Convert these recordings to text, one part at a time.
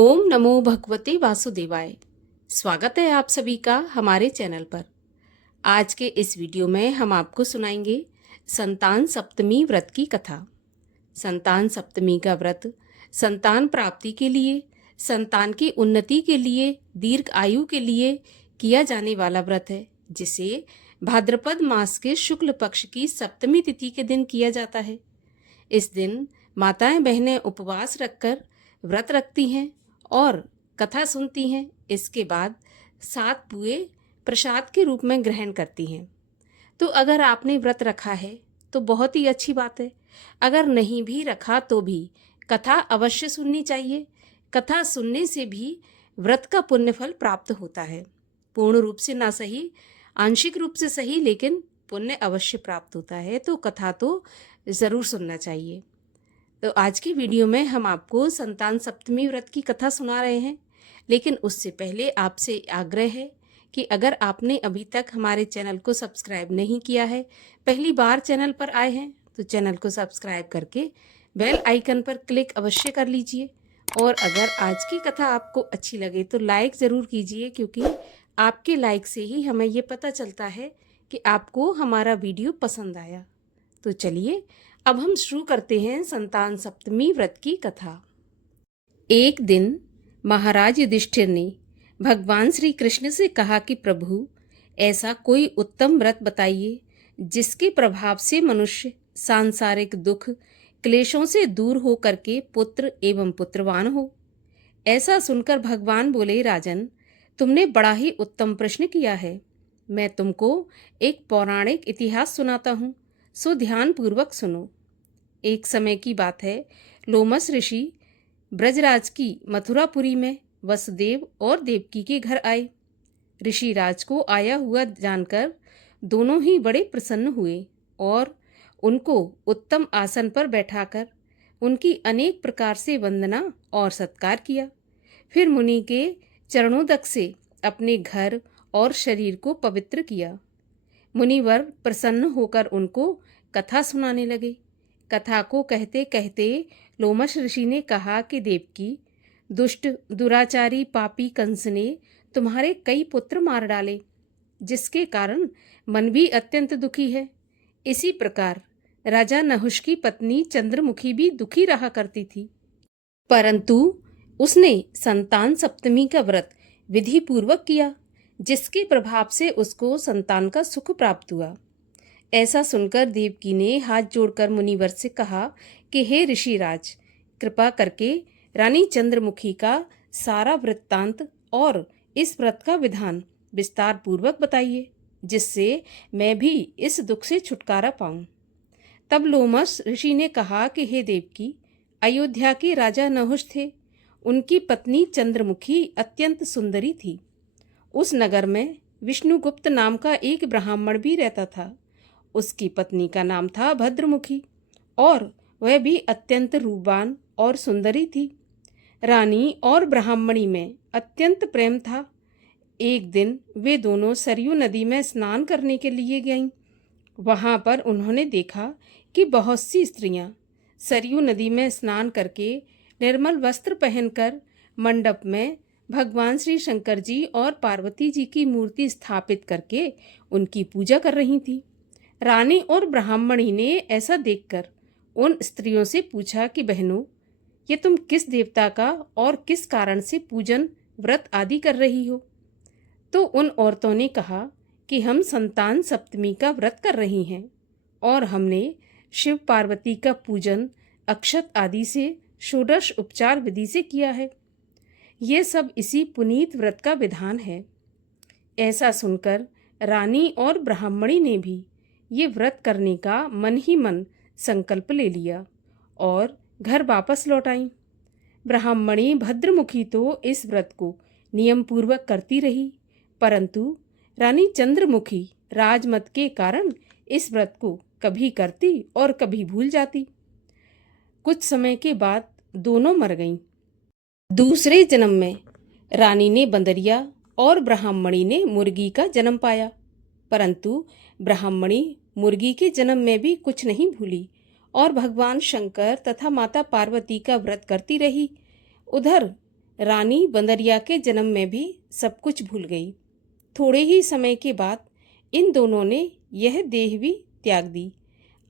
ओम नमो भगवते वासुदेवाय। स्वागत है आप सभी का हमारे चैनल पर। आज के इस वीडियो में हम आपको सुनाएंगे संतान सप्तमी व्रत की कथा। संतान सप्तमी का व्रत संतान प्राप्ति के लिए, संतान की उन्नति के लिए, दीर्घ आयु के लिए किया जाने वाला व्रत है, जिसे भाद्रपद मास के शुक्ल पक्ष की सप्तमी तिथि के दिन किया जाता है। इस दिन माताएं बहनें उपवास रखकर व्रत रखती हैं और कथा सुनती हैं। इसके बाद 7 पुए प्रसाद के रूप में ग्रहण करती हैं। तो अगर आपने व्रत रखा है तो बहुत ही अच्छी बात है। अगर नहीं भी रखा तो भी कथा अवश्य सुननी चाहिए। कथा सुनने से भी व्रत का पुण्य फल प्राप्त होता है। पूर्ण रूप से ना सही, आंशिक रूप से सही, लेकिन पुण्य अवश्य प्राप्त होता है। तो कथा तो ज़रूर सुनना चाहिए। तो आज की वीडियो में हम आपको संतान सप्तमी व्रत की कथा सुना रहे हैं, लेकिन उससे पहले आपसे आग्रह है कि अगर आपने अभी तक हमारे चैनल को सब्सक्राइब नहीं किया है, पहली बार चैनल पर आए हैं, तो चैनल को सब्सक्राइब करके बेल आइकन पर क्लिक अवश्य कर लीजिए। और अगर आज की कथा आपको अच्छी लगे तो लाइक ज़रूर कीजिए, क्योंकि आपके लाइक से ही हमें ये पता चलता है कि आपको हमारा वीडियो पसंद आया। तो चलिए अब हम शुरू करते हैं संतान सप्तमी व्रत की कथा। एक दिन महाराज युधिष्ठिर ने भगवान श्री कृष्ण से कहा कि प्रभु, ऐसा कोई उत्तम व्रत बताइए जिसके प्रभाव से मनुष्य सांसारिक दुख क्लेशों से दूर हो करके पुत्र एवं पुत्रवान हो। ऐसा सुनकर भगवान बोले, राजन, तुमने बड़ा ही उत्तम प्रश्न किया है। मैं तुमको एक पौराणिक इतिहास सुनाता हूँ, सो ध्यान पूर्वक सुनो। एक समय की बात है, लोमस ऋषि ब्रजराज की मथुरापुरी में वसुदेव और देवकी के घर आए। ऋषि राज को आया हुआ जानकर दोनों ही बड़े प्रसन्न हुए और उनको उत्तम आसन पर बैठाकर उनकी अनेक प्रकार से वंदना और सत्कार किया। फिर मुनि के चरणोदक से अपने घर और शरीर को पवित्र किया। मुनिवर प्रसन्न होकर उनको कथा सुनाने लगे। कथा को कहते कहते लोमश ऋषि ने कहा कि देवकी, दुष्ट दुराचारी पापी कंस ने तुम्हारे कई पुत्र मार डाले, जिसके कारण मन भी अत्यंत दुखी है। इसी प्रकार राजा नहुष की पत्नी चंद्रमुखी भी दुखी रहा करती थी, परंतु उसने संतान सप्तमी का व्रत विधि पूर्वक किया, जिसके प्रभाव से उसको संतान का सुख प्राप्त हुआ। ऐसा सुनकर देवकी ने हाथ जोड़कर मुनिवर से कहा कि हे ऋषिराज, कृपा करके रानी चंद्रमुखी का सारा वृत्तांत और इस व्रत का विधान विस्तार पूर्वक बताइए, जिससे मैं भी इस दुख से छुटकारा पाऊं। तब लोमस ऋषि ने कहा कि हे देवकी, अयोध्या के राजा नहुष थे। उनकी पत्नी चंद्रमुखी अत्यंत सुंदरी थी। उस नगर में विष्णुगुप्त नाम का एक ब्राह्मण भी रहता था। उसकी पत्नी का नाम था भद्रमुखी और वह भी अत्यंत रूपवान और सुंदरी थी। रानी और ब्राह्मणी में अत्यंत प्रेम था। एक दिन वे दोनों सरयू नदी में स्नान करने के लिए गईं। वहां पर उन्होंने देखा कि बहुत सी स्त्रियां सरयू नदी में स्नान करके निर्मल वस्त्र पहनकर मंडप में भगवान श्री शंकर जी और पार्वती जी की मूर्ति स्थापित करके उनकी पूजा कर रही थी। रानी और ब्राह्मणी ने ऐसा देखकर उन स्त्रियों से पूछा कि बहनों, ये तुम किस देवता का और किस कारण से पूजन व्रत आदि कर रही हो? तो उन औरतों ने कहा कि हम संतान सप्तमी का व्रत कर रही हैं और हमने शिव पार्वती का पूजन अक्षत आदि से षोडश उपचार विधि से किया है। ये सब इसी पुनीत व्रत का विधान है। ऐसा सुनकर रानी और ब्राह्मणी ने भी ये व्रत करने का मन ही मन संकल्प ले लिया और घर वापस लौट आई। ब्राह्मणी भद्रमुखी तो इस व्रत को नियम पूर्वक करती रही, परंतु रानी चंद्रमुखी राजमत के कारण इस व्रत को कभी करती और कभी भूल जाती। कुछ समय के बाद दोनों मर गईं। दूसरे जन्म में रानी ने बंदरिया और ब्राह्मणी ने मुर्गी का जन्म पाया, परंतु ब्राह्मणी मुर्गी के जन्म में भी कुछ नहीं भूली और भगवान शंकर तथा माता पार्वती का व्रत करती रही। उधर रानी बंदरिया के जन्म में भी सब कुछ भूल गई। थोड़े ही समय के बाद इन दोनों ने यह देह भी त्याग दी।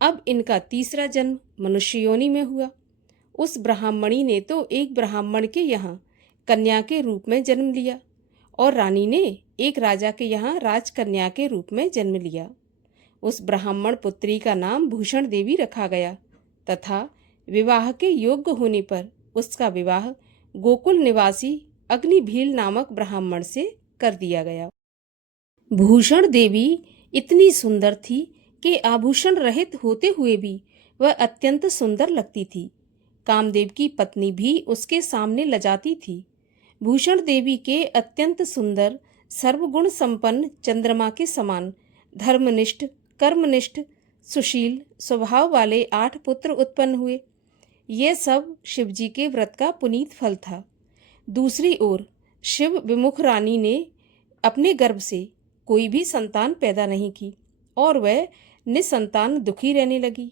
अब इनका तीसरा जन्म मनुष्य योनि में हुआ। उस ब्राह्मणी ने तो एक ब्राह्मण के यहाँ कन्या के रूप में जन्म लिया और रानी ने एक राजा के यहाँ राजकन्या के रूप में जन्म लिया। उस ब्राह्मण पुत्री का नाम भूषण देवी रखा गया तथा विवाह के योग्य होने पर उसका विवाह गोकुल निवासी अग्निभील नामक ब्राह्मण से कर दिया गया। भूषण देवी इतनी सुंदर थी कि आभूषण रहित होते हुए भी वह अत्यंत सुंदर लगती थी। कामदेव की पत्नी भी उसके सामने लजाती थी। भूषण देवी के अत्यंत सुंदर सर्वगुण संपन्न चंद्रमा के समान धर्मनिष्ठ, कर्मनिष्ठ, सुशील स्वभाव वाले 8 पुत्र उत्पन्न हुए। ये सब शिवजी के व्रत का पुनीत फल था। दूसरी ओर शिव विमुख रानी ने अपने गर्भ से कोई भी संतान पैदा नहीं की और वह निसंतान दुखी रहने लगी।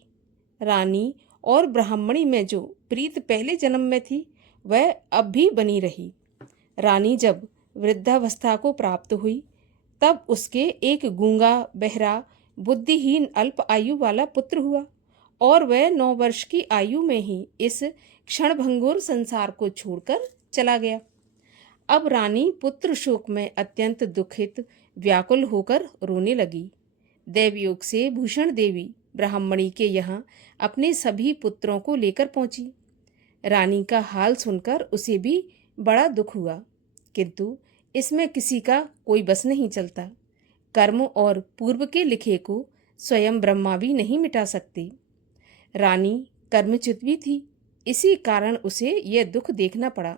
रानी और ब्राह्मणी में जो प्रीत पहले जन्म में थी वह अब भी बनी रही। रानी जब वृद्धावस्था को प्राप्त हुई तब उसके एक गूंगा, बहरा, बुद्धिहीन अल्प आयु वाला पुत्र हुआ और वह 9 वर्ष की आयु में ही इस क्षणभंगुर संसार को छोड़कर चला गया। अब रानी पुत्र शोक में अत्यंत दुखित व्याकुल होकर रोने लगी। देवयोग से भूषण देवी ब्राह्मणी के यहाँ अपने सभी पुत्रों को लेकर पहुंची। रानी का हाल सुनकर उसे भी बड़ा दुख हुआ, किंतु इसमें किसी का कोई बस नहीं चलता। कर्म और पूर्व के लिखे को स्वयं ब्रह्मा भी नहीं मिटा सकते। रानी कर्मच्युत भी थी, इसी कारण उसे यह दुख देखना पड़ा।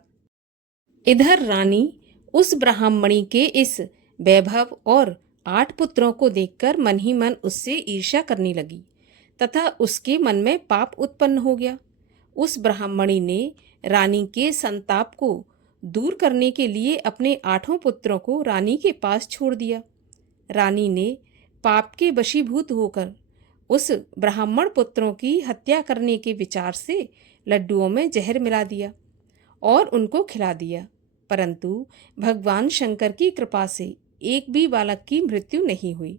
इधर रानी उस ब्राह्मणी के इस वैभव और 8 पुत्रों को देखकर मन ही मन उससे ईर्ष्या करने लगी तथा उसके मन में पाप उत्पन्न हो गया। उस ब्राह्मणी ने रानी के संताप को दूर करने के लिए अपने 8 पुत्रों को रानी के पास छोड़ दिया। रानी ने पाप के वशीभूत होकर उस ब्राह्मण पुत्रों की हत्या करने के विचार से लड्डुओं में जहर मिला दिया और उनको खिला दिया, परंतु भगवान शंकर की कृपा से एक भी बालक की मृत्यु नहीं हुई।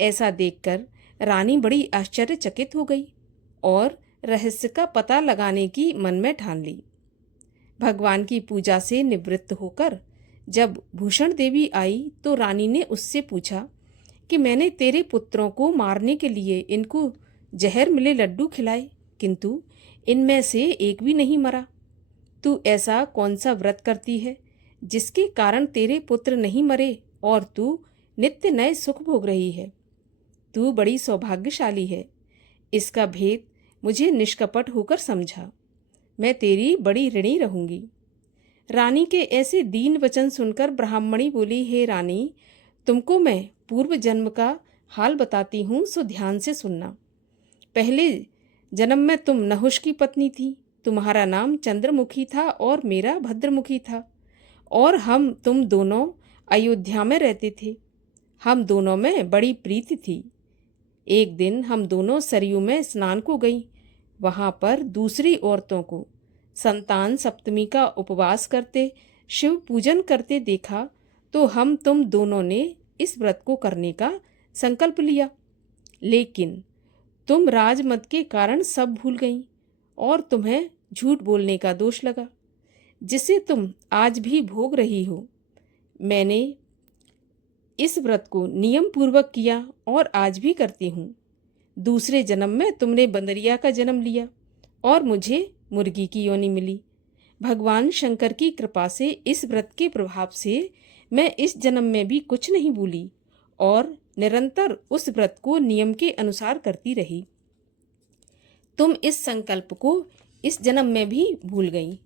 ऐसा देखकर रानी बड़ी आश्चर्यचकित हो गई और रहस्य का पता लगाने की मन में ठान ली। भगवान की पूजा से निवृत्त होकर जब भूषण देवी आई तो रानी ने उससे पूछा कि मैंने तेरे पुत्रों को मारने के लिए इनको जहर मिले लड्डू खिलाए, किंतु इनमें से एक भी नहीं मरा। तू ऐसा कौन सा व्रत करती है जिसके कारण तेरे पुत्र नहीं मरे और तू नित्य नए सुख भोग रही है? तू बड़ी सौभाग्यशाली है। इसका भेद मुझे निष्कपट होकर समझा। मैं तेरी बड़ी ऋणी रहूंगी। रानी के ऐसे दीन वचन सुनकर ब्राह्मणी बोली, हे रानी, तुमको मैं पूर्व जन्म का हाल बताती हूँ, सो ध्यान से सुनना। पहले जन्म में तुम नहुष की पत्नी थी। तुम्हारा नाम चंद्रमुखी था और मेरा भद्रमुखी था और हम तुम दोनों अयोध्या में रहते थे। हम दोनों में बड़ी प्रीति थी। एक दिन हम दोनों सरयू में स्नान को गई। वहाँ पर दूसरी औरतों को संतान सप्तमी का उपवास करते, शिव पूजन करते देखा तो हम तुम दोनों ने इस व्रत को करने का संकल्प लिया, लेकिन तुम राजमद के कारण सब भूल गईं और तुम्हें झूठ बोलने का दोष लगा, जिसे तुम आज भी भोग रही हो। मैंने इस व्रत को नियम पूर्वक किया और आज भी करती हूँ। दूसरे जन्म में तुमने बंदरिया का जन्म लिया और मुझे मुर्गी की योनि मिली। भगवान शंकर की कृपा से इस व्रत के प्रभाव से मैं इस जन्म में भी कुछ नहीं भूली और निरंतर उस व्रत को नियम के अनुसार करती रही। तुम इस संकल्प को इस जन्म में भी भूल गई।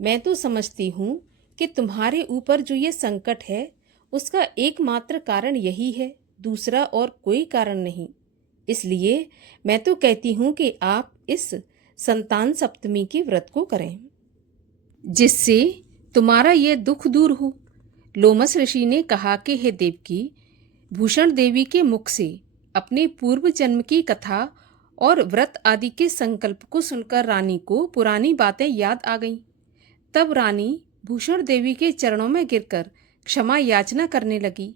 मैं तो समझती हूँ कि तुम्हारे ऊपर जो ये संकट है उसका एकमात्र कारण यही है, दूसरा और कोई कारण नहीं। इसलिए मैं तो कहती हूँ कि आप इस संतान सप्तमी के व्रत को करें, जिससे तुम्हारा ये दुख दूर हो। लोमस ऋषि ने कहा कि हे देवकी, भूषण देवी के मुख से अपने पूर्व जन्म की कथा और व्रत आदि के संकल्प को सुनकर रानी को पुरानी बातें याद आ गईं। तब रानी भूषण देवी के चरणों में गिरकर क्षमा याचना करने लगी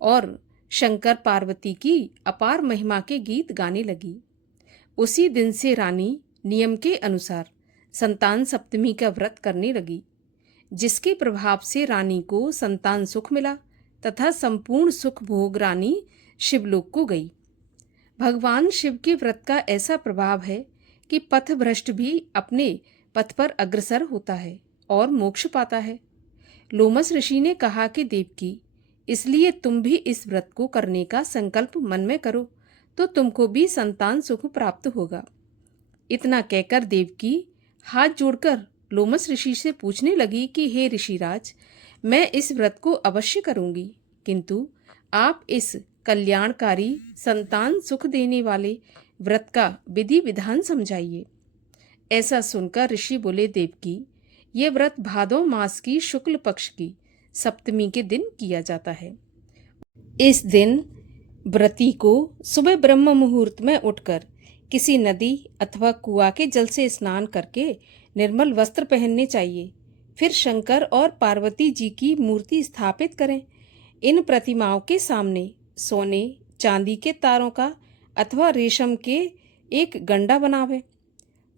और शंकर पार्वती की अपार महिमा के गीत गाने लगी। उसी दिन से रानी नियम के अनुसार संतान सप्तमी का व्रत करने लगी, जिसके प्रभाव से रानी को संतान सुख मिला तथा संपूर्ण सुख भोग रानी शिवलोक को गई। भगवान शिव के व्रत का ऐसा प्रभाव है कि पथभ्रष्ट भी अपने पथ पर अग्रसर होता है और मोक्ष पाता है। लोमस ऋषि ने कहा कि देवकी, इसलिए तुम भी इस व्रत को करने का संकल्प मन में करो तो तुमको भी संतान सुख प्राप्त होगा। इतना कहकर देवकी हाथ जोड़कर लोमस ऋषि से पूछने लगी कि हे ऋषिराज, मैं इस व्रत को अवश्य करूंगी, किंतु आप इस कल्याणकारी संतान सुख देने वाले व्रत का विधि विधान समझाइए। ऐसा सुनकर ऋषि बोले, देवकी, ये व्रत भादो मास की शुक्ल पक्ष की सप्तमी के दिन किया जाता है। इस दिन व्रती को सुबह ब्रह्म मुहूर्त में उठकर किसी नदी अथवा कुआं के जल से स्नान करके निर्मल वस्त्र पहनने चाहिए। फिर शंकर और पार्वती जी की मूर्ति स्थापित करें। इन प्रतिमाओं के सामने सोने चांदी के तारों का अथवा रेशम के एक गंडा बनावे।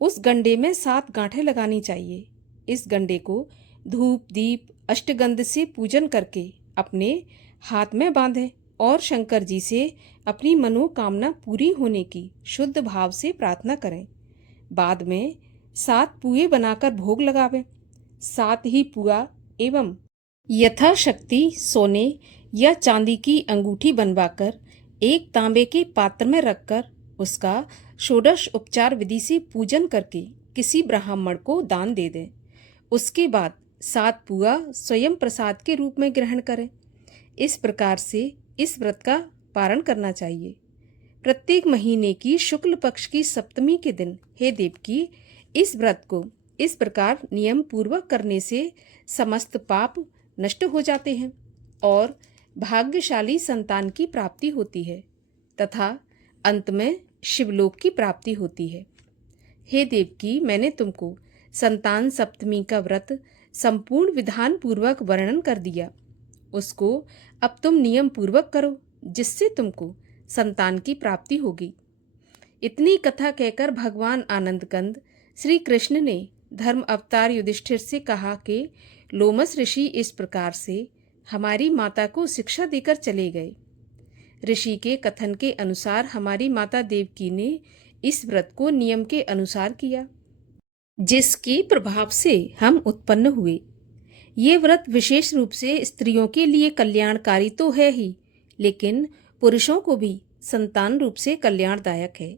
उस गंडे में 7 गांठें लगानी चाहिए। इस गंडे को धूप दीप अष्टगंध से पूजन करके अपने हाथ में बांधें और शंकर जी से अपनी मनोकामना पूरी होने की शुद्ध भाव से प्रार्थना करें। बाद में 7 पुए बनाकर भोग लगावें। 7 ही पुआ एवं यथाशक्ति सोने या चांदी की अंगूठी बनवाकर एक तांबे के पात्र में रखकर उसका षोडश उपचार विधि से पूजन करके किसी ब्राह्मण को दान दे दें। उसके बाद 7 पुआ स्वयं प्रसाद के रूप में ग्रहण करें। इस प्रकार से इस व्रत का पारण करना चाहिए। प्रत्येक महीने की शुक्ल पक्ष की सप्तमी के दिन हे देवकी, इस व्रत को इस प्रकार नियम पूर्वक करने से समस्त पाप नष्ट हो जाते हैं और भाग्यशाली संतान की प्राप्ति होती है तथा अंत में शिवलोक की प्राप्ति होती है। हे देवकी, मैंने तुमको संतान सप्तमी का व्रत संपूर्ण विधान पूर्वक वर्णन कर दिया। उसको अब तुम नियम पूर्वक करो, जिससे तुमको संतान की प्राप्ति होगी। इतनी कथा कहकर भगवान आनंद कंद श्री कृष्ण ने धर्म अवतार युधिष्ठिर से कहा कि लोमस ऋषि इस प्रकार से हमारी माता को शिक्षा देकर चले गए। ऋषि के कथन के अनुसार हमारी माता देवकी ने इस व्रत को नियम के अनुसार किया, जिसके प्रभाव से हम उत्पन्न हुए। ये व्रत विशेष रूप से स्त्रियों के लिए कल्याणकारी तो है ही, लेकिन पुरुषों को भी संतान रूप से कल्याणदायक है।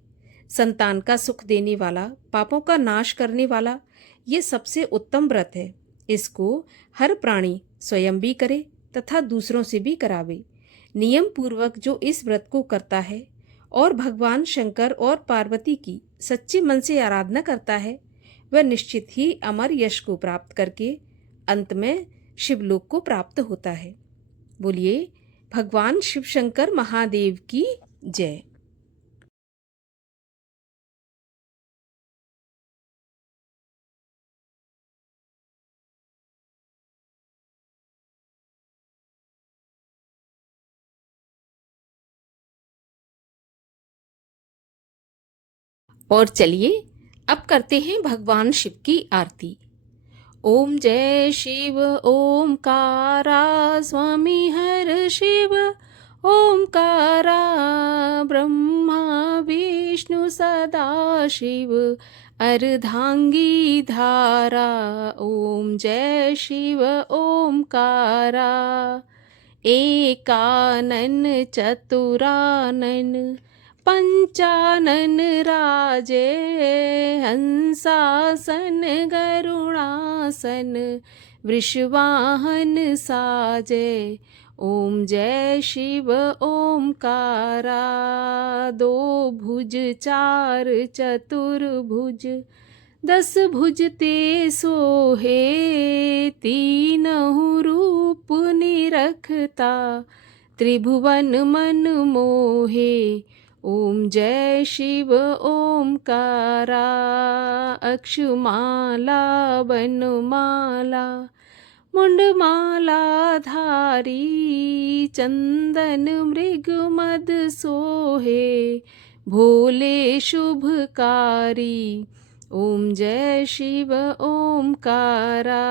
संतान का सुख देने वाला, पापों का नाश करने वाला ये सबसे उत्तम व्रत है। इसको हर प्राणी स्वयं भी करे तथा दूसरों से भी करावे। नियम पूर्वक जो इस व्रत को करता है और भगवान शंकर और पार्वती की सच्चे मन से आराधना करता है, वह निश्चित ही अमर यश को प्राप्त करके अंत में शिवलोक को प्राप्त होता है। बोलिए भगवान शिव शंकर महादेव की जय। और चलिए अब करते हैं भगवान शिव की आरती। ओम जय शिव ओमकारा स्वामी हर शिव ओमकारा ब्रह्मा विष्णु सदा शिव अर्धांगी धारा। ओम जय शिव ओमकारा एकानन चतुरानन पंचानन राजे हंसासन गरुणासन वृषवाहन साजे। ओम जय शिव ओमकारा दो भुज चार चतुर्भुज 10 भुज ते सोहे तीनहु रूप निरखता त्रिभुवन मन मोहे। ओम जय शिव ओमकारा अक्षमाला बनमाला मुंडमाला धारी चंदन मृग मद सोहे भोले शुभकारी। ओम जय शिव ओमकारा।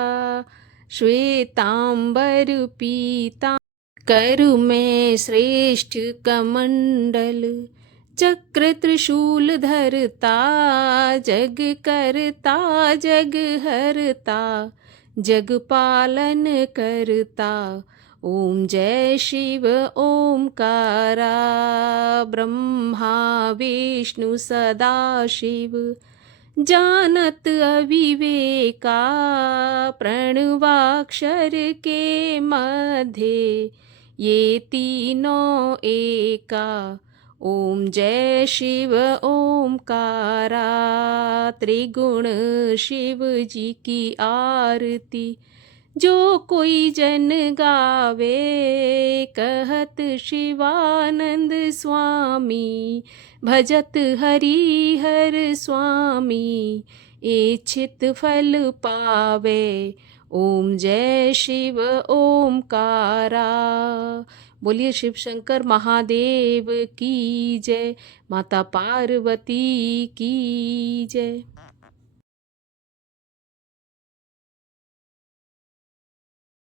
श्वेतांबर पीता करु में श्रेष्ठ कमंडल चक्र त्रिशूल धरता जग करता जग हरता जग पालन करता। ओम जय शिव ओमकारा। ब्रह्मा विष्णु सदा शिव जानत अविवेका प्रणवाक्षर के मध्य ये तीनों एका। ओम जय शिव ओमकारा। त्रिगुण शिव जी की आरती जो कोई जन गावे कहत शिवानंद स्वामी भजत हरि हर स्वामी इच्छित फल पावे। ओम जय शिव ओमकारा। बोलिए शिव शंकर महादेव की जय। माता पार्वती की जय।